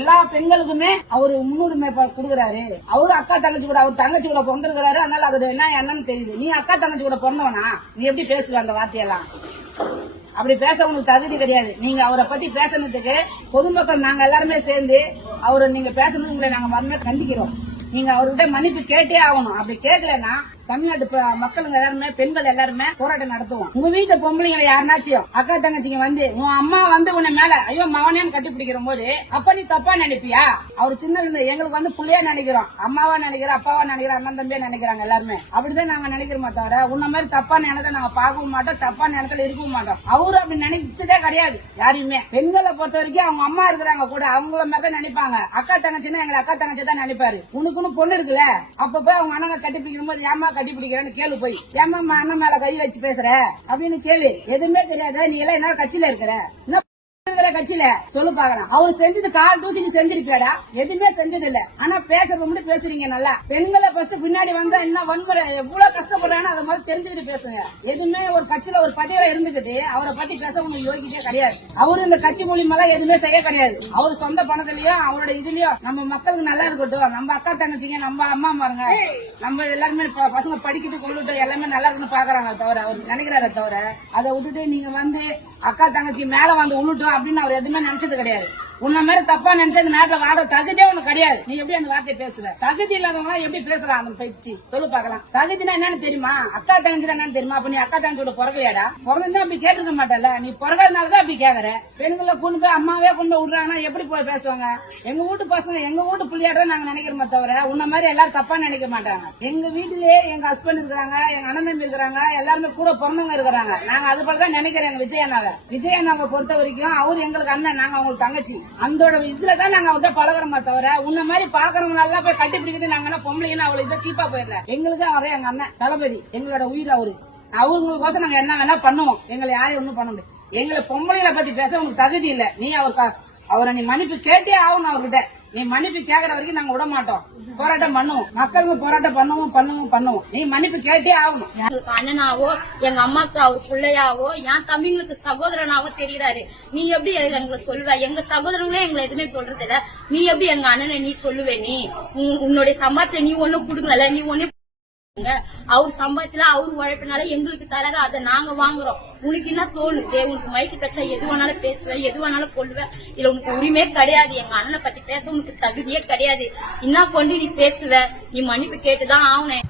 எல்லா பெண்களுக்குமே அவரு முன்னுரிமை கொடுக்குறாரு. அவரு அக்கா தங்கச்சி கூட அவர் தங்கச்சி கூட பிறந்திருக்கிறாரு. அதனால அது என்னன்னு தெரியுது. நீ அக்கா தங்கச்சி கூட பிறந்தவனா? நீ எப்படி பேசுவ அந்த வார்த்தையெல்லாம்? அப்படி பேச உங்களுக்கு தகுதி கிடையாது. நீங்க அவரை பத்தி பேசணுத்துக்கு பொதுமக்கள் நாங்க எல்லாருமே சேர்ந்து அவரை நீங்க பேசணும் உங்களை நாங்க மறுநாள் கண்டிக்கிறோம். நீங்க அவர்கிட்ட மன்னிப்பு கேட்டே ஆகணும். அப்படி கேட்கலன்னா தமிழ்நாட்டு மக்களுங்க எல்லாருமே பெண்கள் எல்லாருமே போராட்டம் நடத்துவோம். உங்க வீட்டு பொம்பளைங்களை யாருனாச்சும் அக்கா தங்கச்சிங்க வந்து உன் அம்மா வந்து உன்னை மேல ஐயோ மவனேன்னு கட்டி பிடிக்கிற போது அப்ப நீ தப்பா நினைப்பியா? அவர் சின்ன எங்களுக்கு வந்து புள்ளையா நினைக்கிறோம், அம்மாவா நினைக்கிறோம், அப்பாவா நினைக்கிறோம், அண்ணன் தம்பியா நினைக்கிறாங்க எல்லாருமே. அப்படிதான் நாங்க நினைக்கிறோமே தவிர உன்ன மாதிரி தப்பான எண்ணத்தை நாங்க பார்க்கவும் மாட்டோம், தப்பான எண்ணத்துல இருக்கவும் மாட்டோம். அவரு அப்படி நினைச்சதே கிடையாது யாரையுமே. பெண்களை பொறுத்த வரைக்கும் அவங்க அம்மா இருக்கிறாங்க கூட அவங்கள மாதிரி நினைப்பாங்க. அக்கா தங்கச்சின்னா எங்க அக்கா தங்கச்சி தான் நினைப்பாரு. உனக்குன்னு பொண்ணு இருக்குல்ல, அப்ப போய் அவங்க அண்ணன் கட்டி பிடிக்கும் போது ஏமா கட்டி பிடிக்கிறேன்னு கேளு. போய் ஏமா அண்ணன் மேல கை வச்சு பேசுற அப்படின்னு கேளு. எதுவுமே தெரியாது. நீ எல்லாம் என்ன கட்சியில இருக்கிற கட்சியில சொல்லு பாக்கலாம். அவரு செஞ்சது கால் தூசி நீ செஞ்சிருப்பியாடா? எதுவுமே செஞ்சது இல்ல. ஆனா பேசுறது மட்டும் பேசுறீங்க. நல்லா பெண்களை ஃபர்ஸ்ட் பின்னாடி வந்தா என்ன வன்முறை எவ்வளவு கஷ்டப்படுறான்னு அதை மாதிரி தெரிஞ்சுக்கிட்டு பேசுங்க. எதுவுமே ஒரு கட்சியில ஒரு பதவியில இருந்துகிட்டு அவரை பத்தி பேச உங்களுக்கு யோகிக்கே கிடையாது. அவரு இந்த கட்சி மூலியமா எதுவுமே செய்ய கிடையாது. அவரு சொந்த பணத்திலயும் அவரோட இதுலயும் நம்ம மக்களுக்கு நல்லா இருக்கட்டும், நம்ம அக்கா தங்கச்சிங்க, நம்ம அம்மா மாருங்க, நம்ம எல்லாருமே பசங்க படிக்கிட்டு கொண்டுட்டு எல்லாமே நல்லா இருக்குன்னு பாக்குறாங்க தவிர அவர் நினைக்கிறார தவிர அதை விட்டுட்டு நீங்க வந்து அக்கா தங்கச்சி மேல வந்து உள்ளட்டும் அப்படின்னு அவர் எதுவுமே நினைச்சது கிடையாது. உன்ன மாதிரி தப்பா நினைச்சது நாட்டுல வாழ தகுதியே உனக்கு கிடையாது. நீ எப்படி அந்த வார்த்தையை பேசுவ? தகுதி இல்லாதவங்க எப்படி பேசுறான் அந்த பயிற்சி சொல்லு பாக்கலாம். தகுதினா என்னன்னு தெரியுமா? அக்கா தங்கச்சினா என்னன்னு தெரியுமா? அப்ப நீ அக்கா தங்கச்சியோட பிறவையாடா? பிறந்தா அப்படி கேட்டுக்க மாட்டல. நீ பிறகாதனாலதான் அப்படி கேக்குற. பெண்களை கொண்டு போய் அம்மாவே கொண்டு போய் விடுறாங்கன்னா எப்படி போய் பேசுவாங்க? எங்க வீட்டு பசங்க எங்க வீட்டு பிள்ளையாட நாங்க நினைக்கிறோமே தவிர உன்ன மாதிரி எல்லாரும் தப்பா நினைக்க மாட்டாங்க. எங்க வீட்டிலேயே எங்க ஹஸ்பண்ட் இருக்கிறாங்க, எங்க அண்ணன் தம்பி இருக்கிறாங்க, எல்லாருமே கூட பிறந்தவங்க இருக்கிறாங்க. நாங்க அது போலதான் நினைக்கிறோம். எங்க விஜயண்ணாவை பொறுத்த வரைக்கும் அவரு எங்களுக்கு அண்ணன், நாங்க அவங்களுக்கு தங்கச்சி. அந்த இதுலதான் நாங்க அவர்கிட்ட பழகிறோமா தவிர உன்ன மாதிரி பாக்குறவங்க எல்லாம் போய் கட்டி பிடிக்கிறது நாங்க பொம்பளைன்னு அவ்வளவு இதை சீப்பா போயிடல. எங்களுக்கு அவரே எங்க அண்ணன் தளபதி, எங்களோட உயிர் அவரு. அவங்களுக்கோசம் நாங்க என்ன வேணா பண்ணுவோம். எங்களை யாரும் ஒண்ணும் பண்ண முடியும். எங்களை பொம்பளைகளை பத்தி பேச உங்களுக்கு தகுதி இல்ல. நீ அவரை நீ மன்னிப்பு கேட்டே ஆகணும். அவர்கிட்ட நீ மன்னிப்பு கேட்கற வரைக்கும் நாங்க விட மாட்டோம். போராட்டம் பண்ணுவோம். மக்களுக்கு போராட்டம் பண்ணுவோம். நீ மன்னிப்பு கேட்டே ஆகணும். எங்களுக்கு அண்ணனாவோ எங்க அம்மாக்கு அவர் பிள்ளையாவோ என் தம்பிங்களுக்கு சகோதரனாவோ தெரியுறாரு. நீ எப்படி எங்களை சொல்லுவ? எங்க சகோதரங்களே எங்களை எதுவுமே சொல்றது இல்ல. நீ எப்படி எங்க அண்ணனை நீ சொல்லுவே? நீ உன்னுடைய சம்பாத்தில நீ ஒண்ணும் குடுக்கல. நீ ஒண்ணு அவர் சம்பாத்தில அவர் உழைப்பினால எங்களுக்கு தராரு. அதை நாங்க வாங்குறோம். உனக்கு என்ன தோணுது? உனக்கு மைக்கு கச்சா எது வேணாலும் பேசுவ, எது வேணாலும் கொள்ளுவ. இதுல உனக்கு உரிமையே கிடையாது. எங்க அண்ணனை பத்தி பேச உனக்கு தகுதியே கிடையாது. என்ன கொண்டு நீ பேசுவ? நீ மன்னிப்பு கேட்டுதான் ஆகணும்.